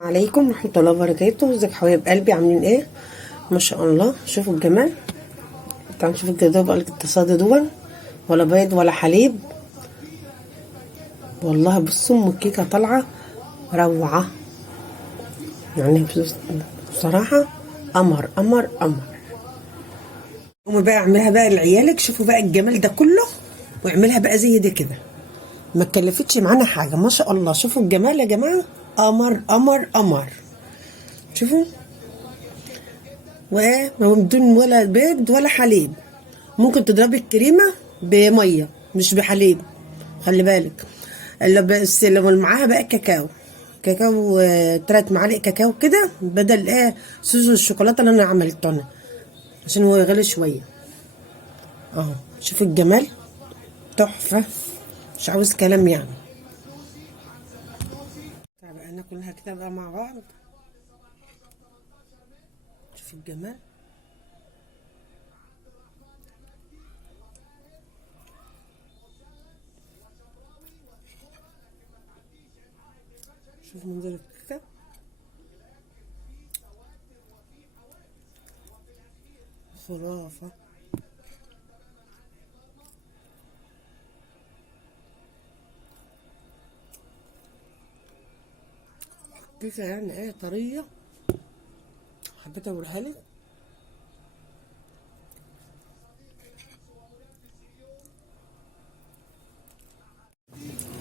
عليكم ورحمة الله وبركاته. ازيك حبايب قلبي، عاملين ايه؟ ما شاء الله. شوفوا الجمال. تعالوا نشوف الجدول بقى الاقتصادي دول، ولا بيض ولا حليب. والله بصوا ام الكيكة طالعة روعة، يعني بصراحة قمر قمر قمر. قومي بقى اعملها بقى لعيالك، شوفوا بقى الجمال ده كله، واعملها بقى زي دي كده. ما اتكلفتش معانا حاجة، ما شاء الله. شوفوا الجمال يا جماعة، قمر قمر قمر. شوفوا، وبدون ولا بيض ولا حليب. ممكن تضربي الكريمه بميه مش بحليب، خلي بالك. الا بس لو معاها بقى كاكاو 3 معالق كاكاو كده، بدل صوص الشوكولاته اللي انا عملته انا، عشان هو غالي شويه. اهو شوفوا الجمال، تحفه، مش عاوز كلام يعني. تعالى بقى ناكلها كده بقى مع بعض. شوفوا الجمال. شوف منظر الكيكه، خرافه. كيكه يعني طريه، حبيت اوريها لك.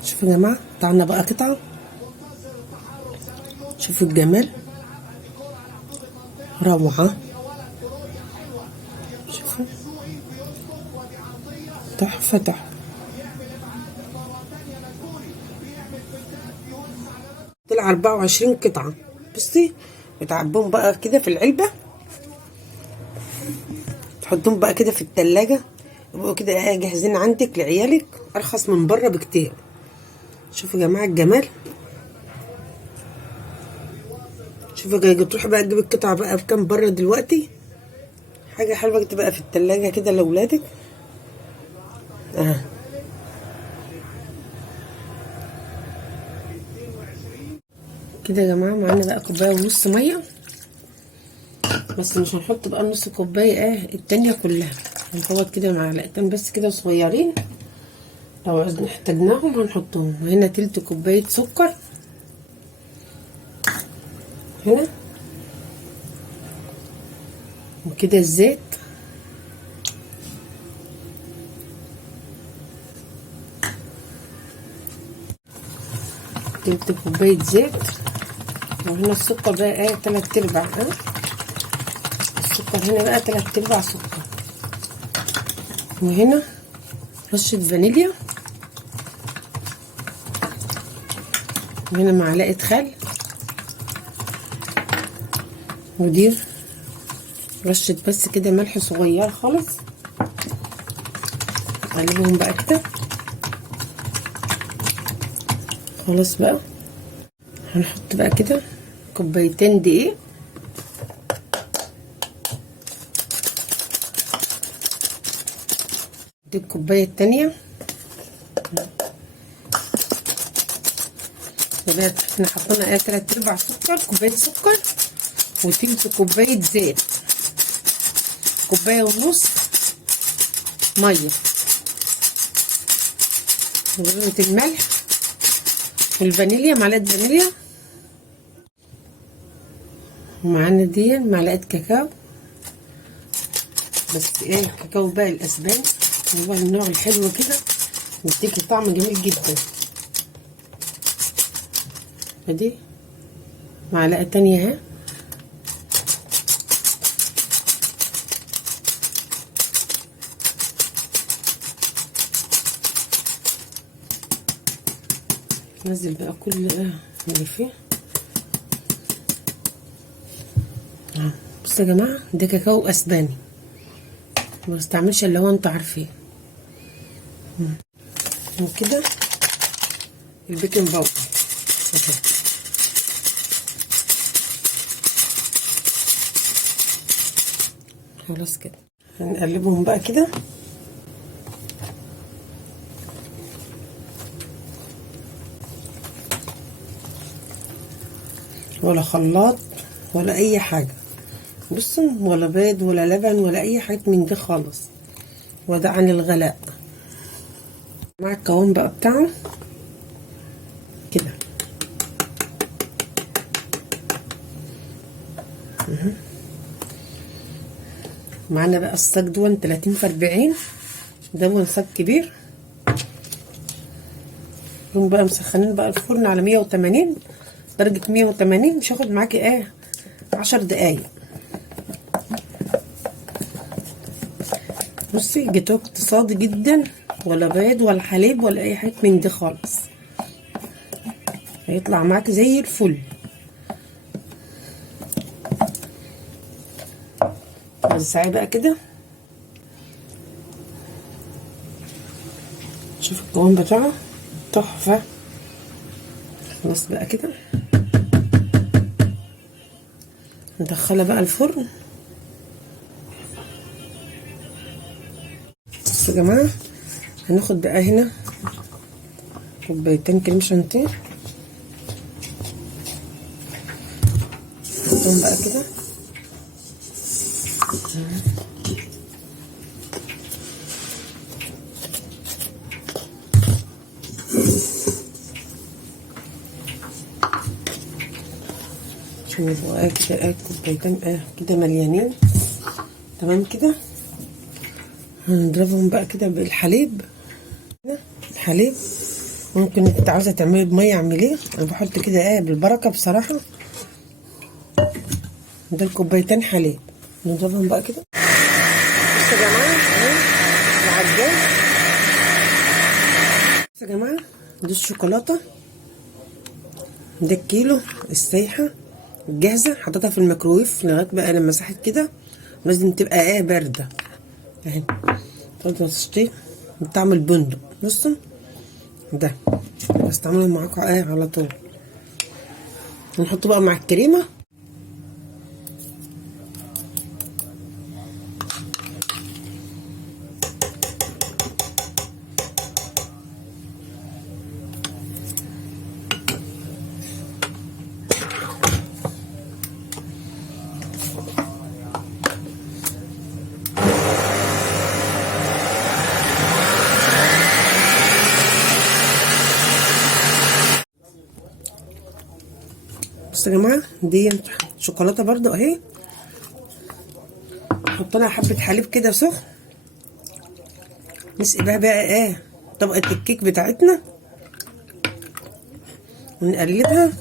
شوفوا يا جماعه، تعالنا بقى قطعه. شوفوا الجمال، روعه. شوفوا، تحفه تحفه. طلع 24 قطعه. بصي، بتعبهم بقى كده في العلبه، تحطهم بقى كده في التلاجة، يبقوا كده جاهزين عندك لعيالك، ارخص من بره بكتير. شوفوا يا جماعه الجمال. شوفوا تروحي بقى تجيبي القطعه بقى بكام بره دلوقتي. حاجه حلوه تبقى في التلاجة كده لاولادك. كده يا جماعه معانا بقى كوبايه ونص ميه، بس مش هنحط بقى نص كوبايه التانية كلها، هنحط كده معلقتين بس كده صغيرين، لو احتاجناهم هنحطهم. وهنا تلت كوبايه سكر، هنا. وكده الزيت، تلت كوبايه زيت. وهنا السكر بقى 3/4. السكر هنا بقى 3/4 سكر. وهنا رشة فانيليا. وهنا معلقة خل. ودي رشة بس كده ملح صغير خالص. نقلبهم بقى كده. خلاص بقى، هنحط بقى كده كوبايتين دقيق. دي الكوباية التانية. احنا حطينا 3/4 سكر، كوباية سكر، وتلت كوباية زيت، كوباية ونص مية، وذرة الملح، والفانيليا، معلقة فانيليا. ومعانا دي معلقة كاكاو، بس كاكاو بقى الاسباني، هو النوع الحلو كده، بيديكي طعم جميل جدا. ادي معلقة تانية اهي. نزل بقى كل اللي فيه. بصوا يا جماعه، ده كاكاو اسباني، ما بستعملش اللي هو انتوا عارفين. وكده البيكنج باودر. خلاص كده هنقلبهم بقى كده. ولا خلاط ولا اي حاجه. بصوا، ولا بيض ولا لبن ولا اي حاجه من دي خالص. وده عن الغلاء. مع القوام بقى بتاعه كده. معانا بقى الصاج دون 30 في 40. ده صاج كبير. نقوم بقى مسخنين بقى الفرن على 180 درجة 180. مش هاخد معاكي 10 دقايق. بصي، جاتوه اقتصادي جدا، ولا بيض ولا حليب ولا اي حاجه من دي خالص. هيطلع معاكي زي الفل. وزعيه بقى كده. شوف القوام بتاعه تحفه. خلاص بقى كده ندخلها بقى الفرن. بصوا يا جماعه، هناخد بقى هنا كوبايتين كريم شانتيه. نحطهم بقى كده. عشان يبقوا كده كوبايتين كده مليانين تمام كده. هنضربهم بقى كده بالحليب. الحليب ممكن انت عاوزه تعملي بميه اعمليه. انا بحط كده بالبركه بصراحه. ده الكوبايتين حليب. نضربهم بقى كده. بصوا يا جماعه العجان. بصوا يا جماعه، دي الشوكولاته. ده الكيلو السايحه الجاهزه. حطيتها في الميكرويف لغايه بقى لما ساحت كده. لازم تبقى بارده اهي. تشتي بطعم البندق. بصوا ده بستعمله معاكم على طول. نحطه بقى مع الكريمه. بصوا يا جماعه، دي شوكولاته برضو اهي. نحط لها حبه حليب كده سخن. نسقي بقى طبقه الكيك بتاعتنا ونقلبها.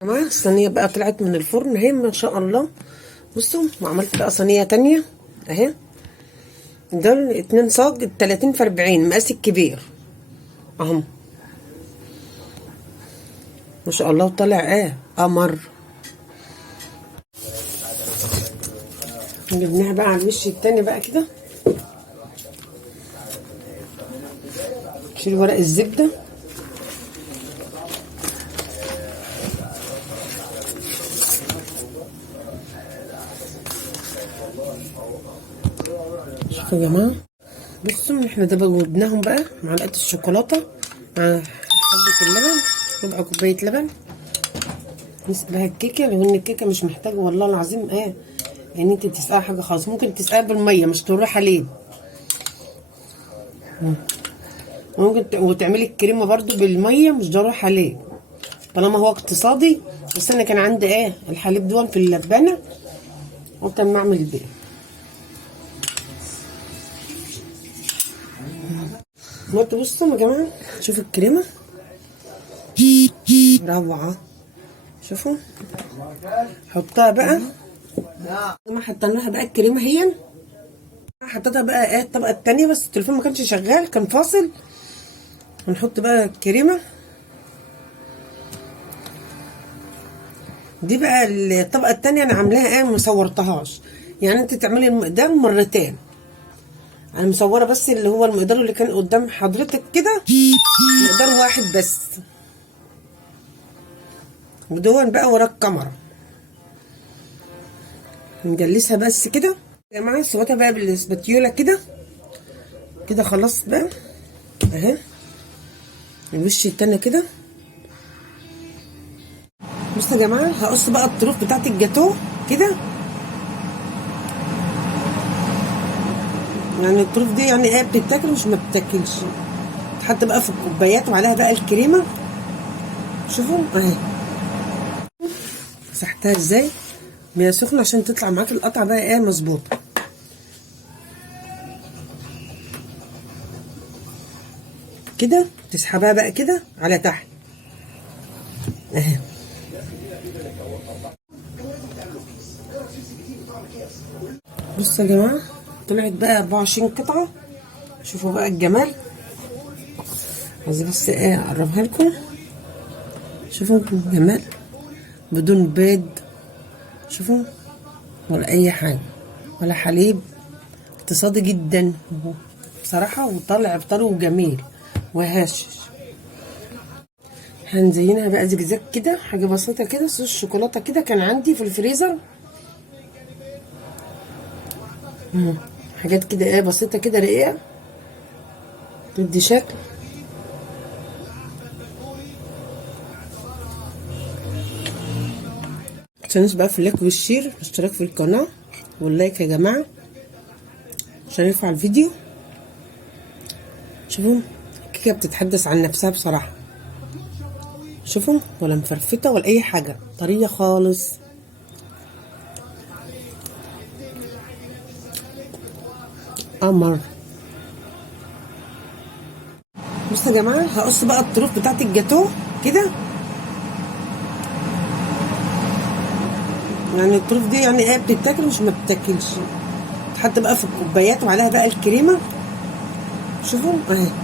كمان الصينيه بقى طلعت من الفرن اهي ما شاء الله. بصوا، وعملت بقى صينيه تانية اهي. دول 2 صاج 30 في 40 مقاس الكبير اهو. ما شاء الله. وطلع قمر. جبناها بقى على الوش التاني بقى كده. شيل ورق الزبده. شوفوا يا جماعه، بصوا احنا دوبناهم بقى معلقه الشوكولاته مع حبه اللبن. ربع كوبايه لبن. نسقيها الكيكه. لو ان الكيكه مش محتاجه والله العظيم يعني انت تسقيها حاجه خالص. ممكن تسقيها بالميه مش تروح حليب. ممكن وتعملي الكريمه برضو بالميه مش ضروري حليب طالما هو اقتصادي. بس انا كان عندي الحليب دول في اللبانه قلت اما اعمل بيه. بصوا يا جماعه، شوفوا الكريمه روعه. شوفوا حطها بقى. ما حطيناها بقى الكريمه هي. حطيتها بقى الطبقه التانية بس التليفون ما كانش شغال كان فاصل. هنحط بقى الكريمه دي بقى. الطبقه التانية انا عاملاها ما صورتهاش. يعني انت تعملي المقدار مرتين. انا مصوره بس اللي هو المقدار اللي كان قدام حضرتك كده. مقدار واحد بس. ودون بقى ورا الكاميرا. نجلسها بس كده يا جماعه. سويتها بقى بالسباتيولا كده. كده خلاص بقى اهي. الوش التاني كده. بصوا يا جماعه، هقص بقى الطروف بتاعت الجاتوه كده. يعني الطروف دي يعني ايه، بتتاكل مش ما بتتاكلش، تحط بقى في الكوبايات وعليها بقى الكريمه. شوفوا اهي مسحتها ازاي وهي سخنه عشان تطلع معاك القطعه بقى ايه مظبوطه كده. تسحبها بقى كده على تحت اهي. بصوا يا جماعه، طلعت بقى 24 قطعه. شوفوا بقى الجمال. عايزه بس ايه اقربها لكم. شوفوا الجمال بدون بيض، شوفوا، ولا اي حاجه، ولا حليب. اقتصادي جدا بصراحه، وطالع بطرو جميل وهشش. هنزينها بقى زجزاج كده، حاجه بسيطه كده. صوص شوكولاته كده كان عندي في الفريزر. حاجات كده ايه بسيطه كده رقيقه تدي شكل. متنسوش بقى في اللايك والشير والاشتراك في القناه واللايك يا جماعه عشان يرفع الفيديو. شوفوا الكيكه بتتحدث عن نفسها بصراحه. شوفوا، ولا مفرفته ولا اي حاجه، طريه خالص. قمر. بصوا يا جماعه، هقص بقى الطروف بتاعت الجاتوه كده. يعني الطروف دي يعني ايه، بتتاكل مش ما بتتاكلش، تحط بقى في الكوبايات وعليها بقى الكريمه. شوفوا اهي.